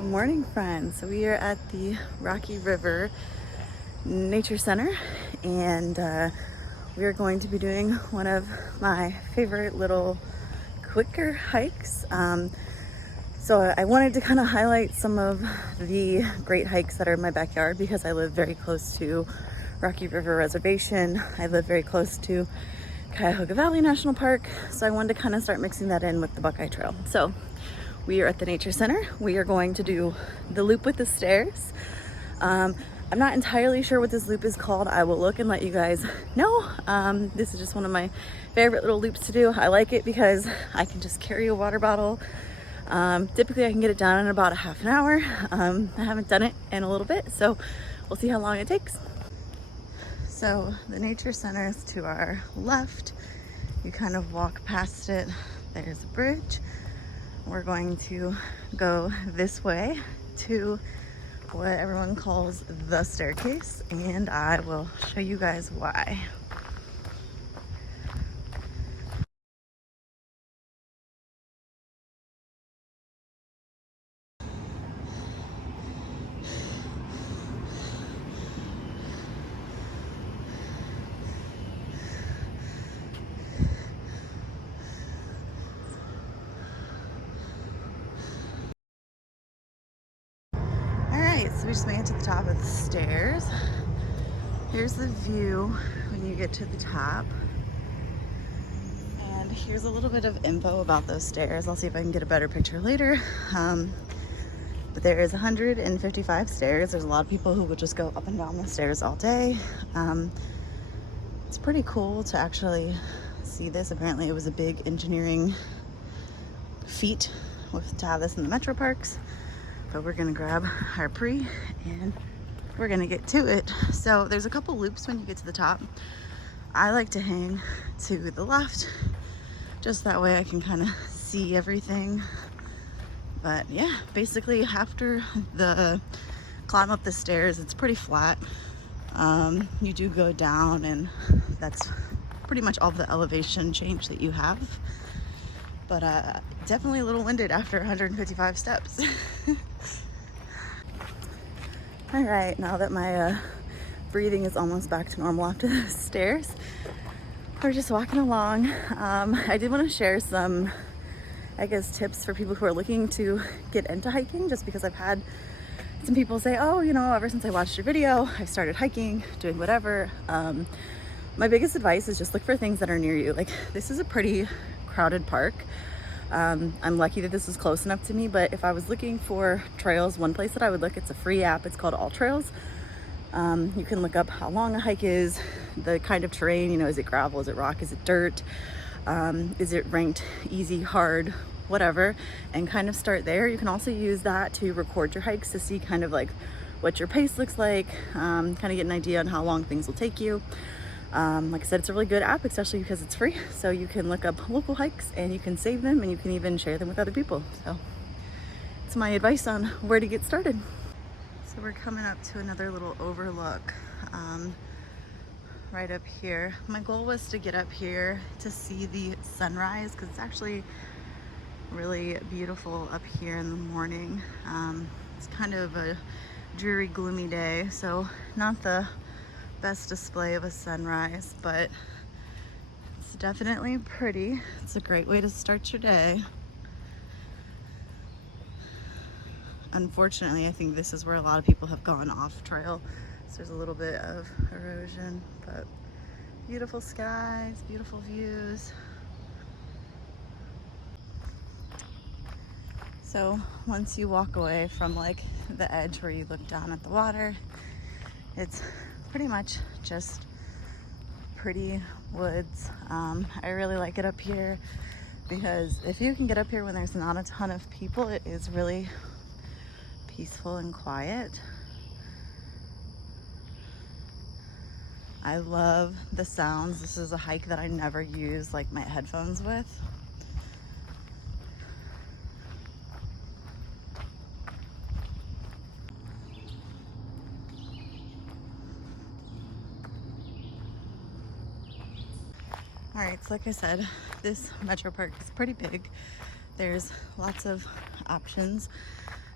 Good morning, friends. We are at the Rocky River Nature Center, and we are going to be doing one of my favorite little quicker hikes. So I wanted to kind of highlight some of the great hikes that are in my backyard because I live very close to Rocky River Reservation. I live very close to Cuyahoga Valley National Park, so I wanted to kind of start mixing that in with the Buckeye Trail. So we are at the Nature Center. We are going to do the loop with the stairs. I'm not entirely sure what this loop is called. I will look and let you guys know. This is just one of my favorite little loops to do. I like it because I can just carry a water bottle. Typically I can get it done in about a half an hour. I haven't done it in a little bit, so we'll see how long it takes. So the Nature Center is to our left. You kind of walk past it. There's a bridge. We're going to go this way to what everyone calls the staircase, and I will show you guys why. So we just made it to the top of the stairs. Here's the view when you get to the top. And here's a little bit of info about those stairs. I'll see if I can get a better picture later. But there is 155 stairs. There's a lot of people who would just go up and down the stairs all day. It's pretty cool to actually see this. Apparently it was a big engineering feat to have this in the metro parks. But we're gonna grab our pre and we're gonna get to it. So there's a couple loops when you get to the top. I like to hang to the left, just that way I can kind of see everything. But yeah, basically after the climb up the stairs, it's pretty flat. You do go down, and that's pretty much all the elevation change that you have. But definitely a little winded after 155 steps. All right, now that my breathing is almost back to normal after the stairs, we're just walking along. I did want to share some, I guess, tips for people who are looking to get into hiking, just because I've had some people say, oh, you know, ever since I watched your video, I've started hiking, doing whatever. My biggest advice is just look for things that are near you. Like, this is a pretty crowded park. I'm lucky that this is close enough to me, but if I was looking for trails, one place that I would look, it's a free app. It's called All Trails. You can look up how long a hike is, the kind of terrain, you know, is it gravel, is it rock, is it dirt, is it ranked easy, hard, whatever, and kind of start there. You can also use that to record your hikes to see kind of like what your pace looks like, kind of get an idea on how long things will take you. Like I said, it's a really good app, especially because it's free. So you can look up local hikes and you can save them, and you can even share them with other people. So it's my advice on where to get started. So we're coming up to another little overlook right up here. My goal was to get up here to see the sunrise, because it's actually really beautiful up here in the morning. It's kind of a dreary, gloomy day, so not the best display of a sunrise, but it's definitely pretty. It's a great way to start your day. Unfortunately, I think this is where a lot of people have gone off trail, so there's a little bit of erosion, but beautiful skies, beautiful views. So once you walk away from like the edge where you look down at the water, it's pretty much just pretty woods. I really like it up here because if you can get up here when there's not a ton of people, it is really peaceful and quiet. I love the sounds. This is a hike that I never use like my headphones with. All right, so like I said, this metro park is pretty big. There's lots of options.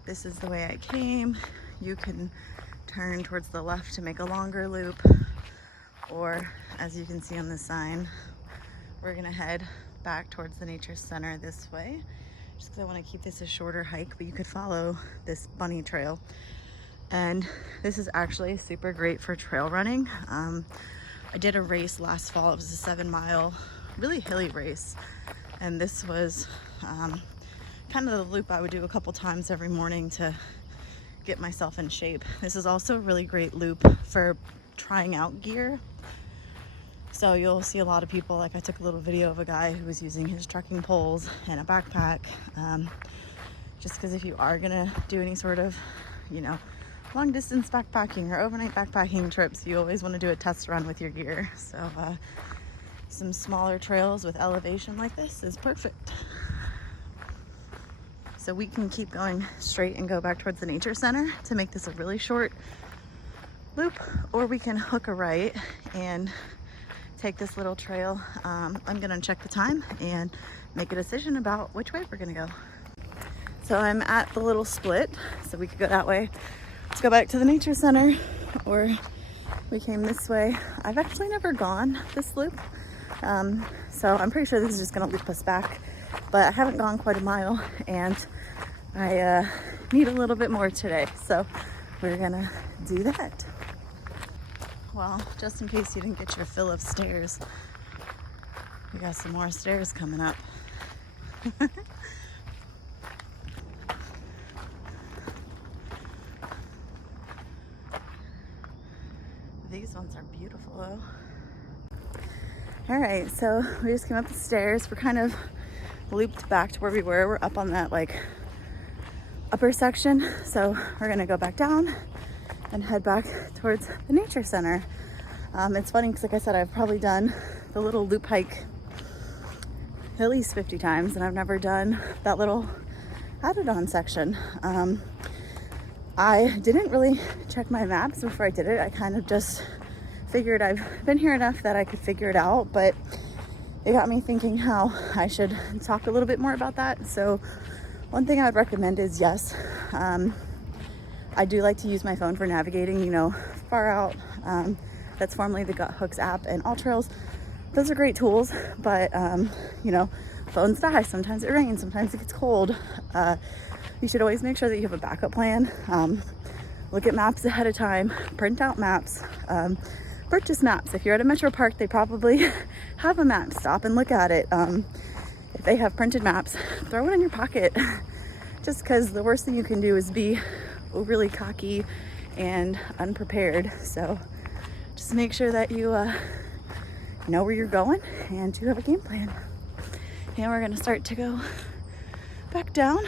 this is the way I came. You can turn towards the left to make a longer loop, or as you can see on the sign, we're gonna head back towards the nature center this way, just because I want to keep this a shorter hike, but you could follow this bunny trail. And this is actually super great for trail running. I did a race last fall. It was a 7-mile, really hilly race. And this was kind of the loop I would do a couple times every morning to get myself in shape. This is also a really great loop for trying out gear. So you'll see a lot of people, like I took a little video of a guy who was using his trekking poles and a backpack. Just because if you are gonna do any sort of, you know, long distance backpacking or overnight backpacking trips, you always want to do a test run with your gear. So some smaller trails with elevation like this is perfect. So we can keep going straight and go back towards the nature center to make this a really short loop, or we can hook a right and take this little trail. I'm gonna check the time and make a decision about which way we're gonna go. So I'm at the little split, so we could go that way. Let's go back to the nature center, or we came this way. I've actually never gone this loop, so I'm pretty sure this is just gonna loop us back, but I haven't gone quite a mile and I need a little bit more today, so we're gonna do that. Well, just in case you didn't get your fill of stairs, we got some more stairs coming up. These ones are beautiful though. All right, so we just came up the stairs. We're kind of looped back to where we were. We're up on that like upper section. So we're gonna go back down and head back towards the nature center. It's funny because like I said, I've probably done the little loop hike at least 50 times and I've never done that little added on section. I didn't really check my maps before I did it. I kind of just figured I've been here enough that I could figure it out, but it got me thinking how I should talk a little bit more about that. So one thing I would recommend is, yes, I do like to use my phone for navigating, you know, far out. That's formerly the Gut Hooks app and All Trails. Those are great tools, but you know, phones die. Sometimes it rains, sometimes it gets cold. You should always make sure that you have a backup plan. Look at maps ahead of time, print out maps, purchase maps. If you're at a metro park, they probably have a map. Stop and look at it. If they have printed maps, throw it in your pocket. Just because the worst thing you can do is be overly cocky and unprepared. So just make sure that you know where you're going and you have a game plan. And we're gonna start to go back down,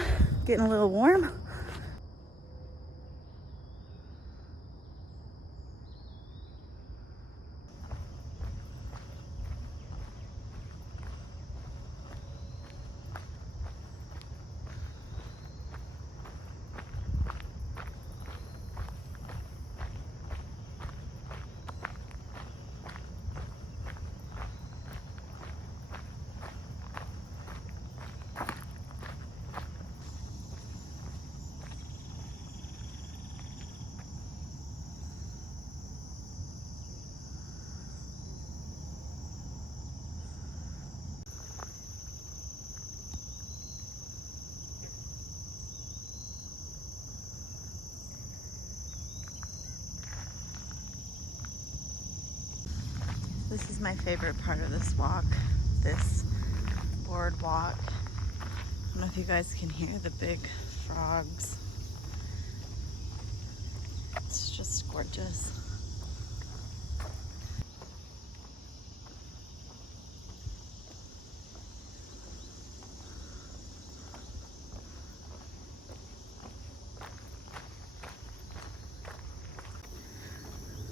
getting a little warm. This is my favorite part of this walk, this boardwalk. I don't know if you guys can hear the big frogs. It's just gorgeous.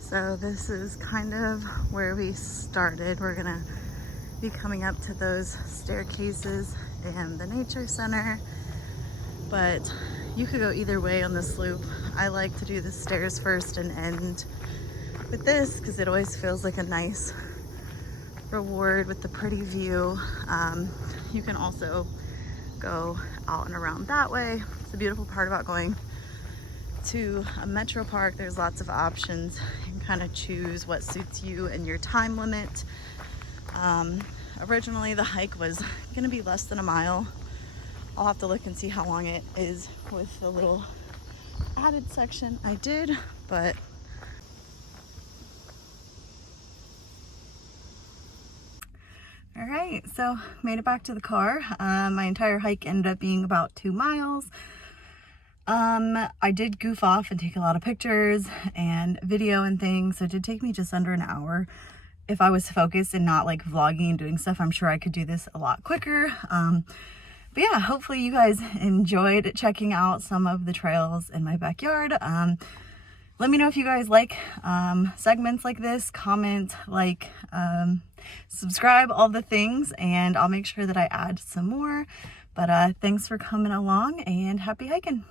So this is kind of where we started. We're gonna be coming up to those staircases and the nature center, but you could go either way on this loop. I like to do the stairs first and end with this because it always feels like a nice reward with the pretty view. You can also go out and around that way. the beautiful part about going to a metro park. There's lots of options. You can kind of choose what suits you and your time limit. Originally the hike was gonna be less than a mile. I'll have to look and see how long it is with the little added section I did, but all right, so made it back to the car. My entire hike ended up being about 2 miles. I did goof off and take a lot of pictures and video and things, so it did take me just under an hour. If I was focused and not like vlogging and doing stuff, I'm sure I could do this a lot quicker. But yeah, hopefully you guys enjoyed checking out some of the trails in my backyard. Let me know if you guys like segments like this. Comment, like, subscribe, all the things, and I'll make sure that I add some more. But thanks for coming along and happy hiking.